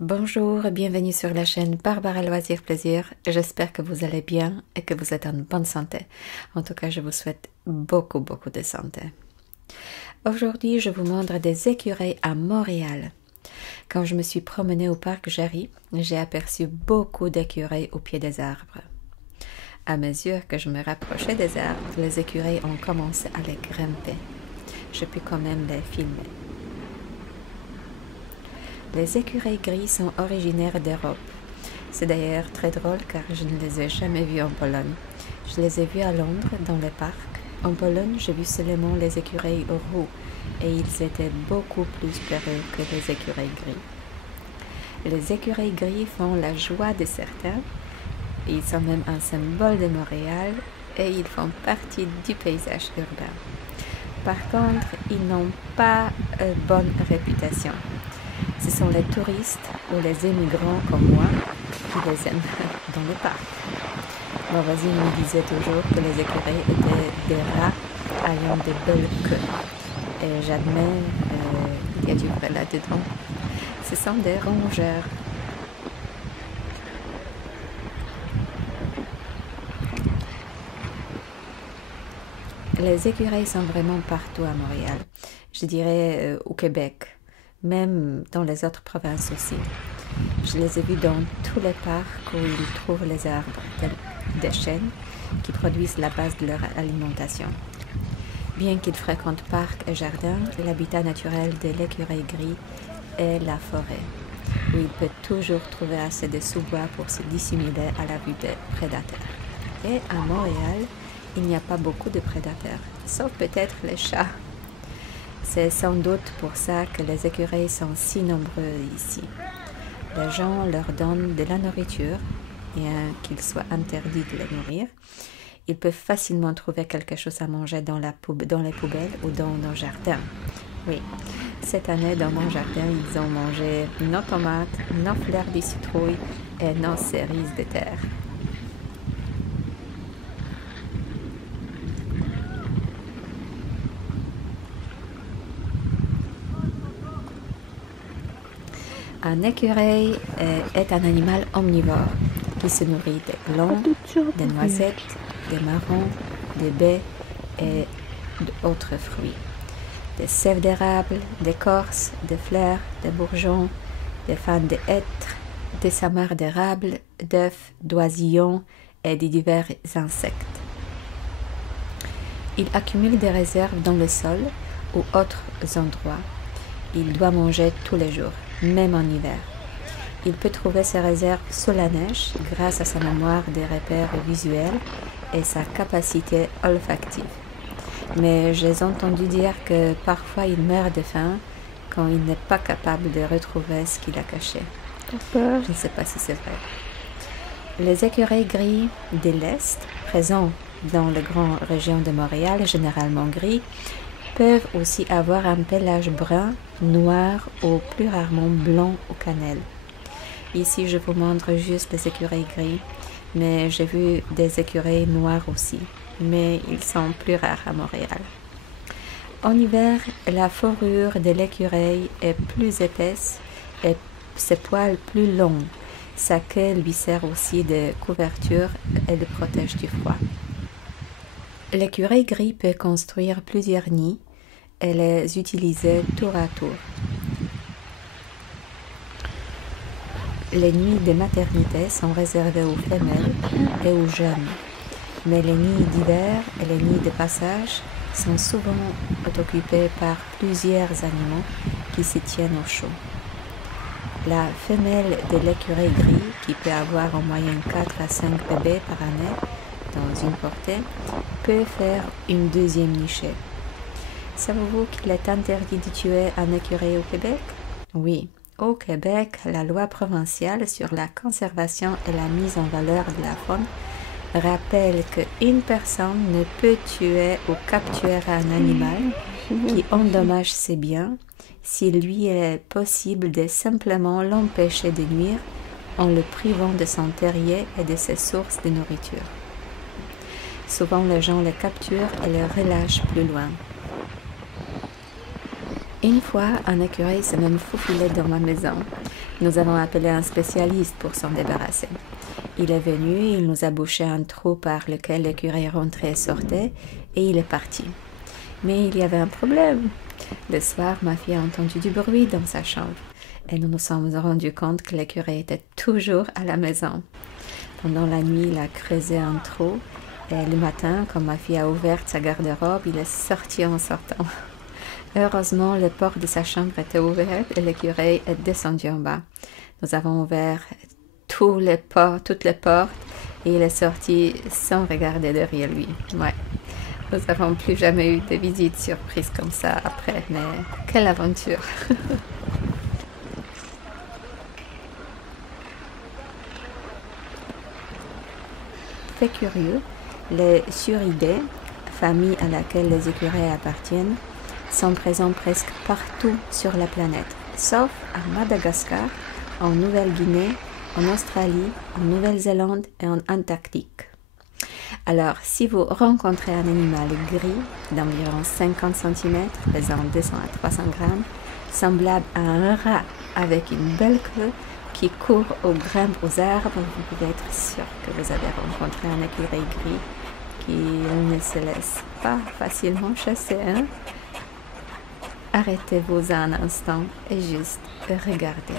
Bonjour et bienvenue sur la chaîne Barbara Loisirs Plaisir. J'espère que vous allez bien et que vous êtes en bonne santé. En tout cas, je vous souhaite beaucoup de santé. Aujourd'hui, je vous montre des écureuils à Montréal. Quand je me suis promenée au parc Jarry, j'ai aperçu beaucoup d'écureuils au pied des arbres. À mesure que je me rapprochais des arbres, les écureuils ont commencé à les grimper. Je pus quand même les filmer. Les écureuils gris sont originaires d'Europe. C'est d'ailleurs très drôle car je ne les ai jamais vus en Pologne. Je les ai vus à Londres, dans les parcs. En Pologne, j'ai vu seulement les écureuils roux et ils étaient beaucoup plus peureux que les écureuils gris. Les écureuils gris font la joie de certains. Ils sont même un symbole de Montréal et ils font partie du paysage urbain. Par contre, ils n'ont pas bonne réputation. Ce sont les touristes ou les immigrants comme moi qui les aiment dans le parc. Ma voisine me disait toujours que les écureuils étaient des rats ayant de belles queues. Et j'admets, il y a du vrai là-dedans. Ce sont des rongeurs. Les écureuils sont vraiment partout à Montréal. Je dirais au Québec. Même dans les autres provinces aussi. Je les ai vus dans tous les parcs où ils trouvent les arbres des chênes qui produisent la base de leur alimentation. Bien qu'ils fréquentent parcs et jardins, l'habitat naturel de l'écureuil gris est la forêt, où il peut toujours trouver assez de sous-bois pour se dissimuler à la vue des prédateurs. Et à Montréal, il n'y a pas beaucoup de prédateurs, sauf peut-être les chats. C'est sans doute pour ça que les écureuils sont si nombreux ici. Les gens leur donnent de la nourriture, bien qu'il soit interdit de les nourrir. Ils peuvent facilement trouver quelque chose à manger dans les poubelles ou dans nos jardins. Oui, cette année dans mon jardin, ils ont mangé nos tomates, nos fleurs de citrouille et nos cerises de terre. Un écureuil est un animal omnivore qui se nourrit des glands, des noisettes, des marrons, des baies et d'autres fruits. Des sèves d'érable, d'écorce, des fleurs, des bourgeons, des fans de hêtre, des samarres d'érable, d'œufs, d'oisillons et de divers insectes. Il accumule des réserves dans le sol ou autres endroits. Il doit manger tous les jours, même en hiver. Il peut trouver ses réserves sous la neige grâce à sa mémoire des repères visuels et sa capacité olfactive. Mais j'ai entendu dire que parfois il meurt de faim quand il n'est pas capable de retrouver ce qu'il a caché. Je ne sais pas si c'est vrai. Les écureuils gris de l'Est, présents dans les grandes régions de Montréal, généralement gris, peuvent aussi avoir un pelage brun, noir ou plus rarement blanc ou cannelle. Ici, je vous montre juste les écureuils gris, mais j'ai vu des écureuils noirs aussi, mais ils sont plus rares à Montréal. En hiver, la fourrure de l'écureuil est plus épaisse et ses poils plus longs. Sa queue lui sert aussi de couverture et le protège du froid. L'écureuil gris peut construire plusieurs nids et les utiliser tour à tour. Les nids de maternité sont réservés aux femelles et aux jeunes, mais les nids d'hiver et les nids de passage sont souvent occupés par plusieurs animaux qui se tiennent au chaud. La femelle de l'écureuil gris, qui peut avoir en moyenne 4 à 5 bébés par année dans une portée, peut faire une deuxième nichée. Savez-vous qu'il est interdit de tuer un écureuil au Québec? Oui, au Québec, la loi provinciale sur la conservation et la mise en valeur de la faune rappelle qu'une personne ne peut tuer ou capturer un animal qui endommage ses biens s'il lui est possible de simplement l'empêcher de nuire en le privant de son terrier et de ses sources de nourriture. Souvent, les gens les capturent et les relâchent plus loin. Une fois, un écureuil s'est même faufilé dans ma maison. Nous avons appelé un spécialiste pour s'en débarrasser. Il est venu, il nous a bouché un trou par lequel l'écureuil rentrait et sortait, et il est parti. Mais il y avait un problème. Le soir, ma fille a entendu du bruit dans sa chambre, et nous nous sommes rendus compte que l'écureuil était toujours à la maison. Pendant la nuit, il a creusé un trou, et le matin, quand ma fille a ouvert sa garde-robe, il est sorti en sortant. Heureusement, les portes de sa chambre étaient ouvertes et l'écureuil est descendu en bas. Nous avons ouvert toutes les portes et il est sorti sans regarder derrière lui. Ouais. Nous n'avons plus jamais eu de visite surprise comme ça après, mais quelle aventure! Fait curieux, les Suridés, famille à laquelle les écureuils appartiennent, sont présents presque partout sur la planète, sauf à Madagascar, en Nouvelle-Guinée, en Australie, en Nouvelle-Zélande et en Antarctique. Alors, si vous rencontrez un animal gris d'environ 50 cm, pesant 200 à 300 grammes, semblable à un rat avec une belle queue qui court ou grimpe aux arbres, vous pouvez être sûr que vous avez rencontré un écureuil gris qui ne se laisse pas facilement chasser. Hein? Arrêtez-vous un instant et juste regardez.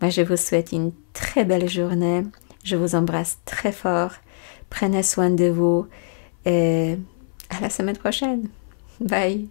Moi, je vous souhaite une très belle journée. Je vous embrasse très fort. Prenez soin de vous et à la semaine prochaine. Bye.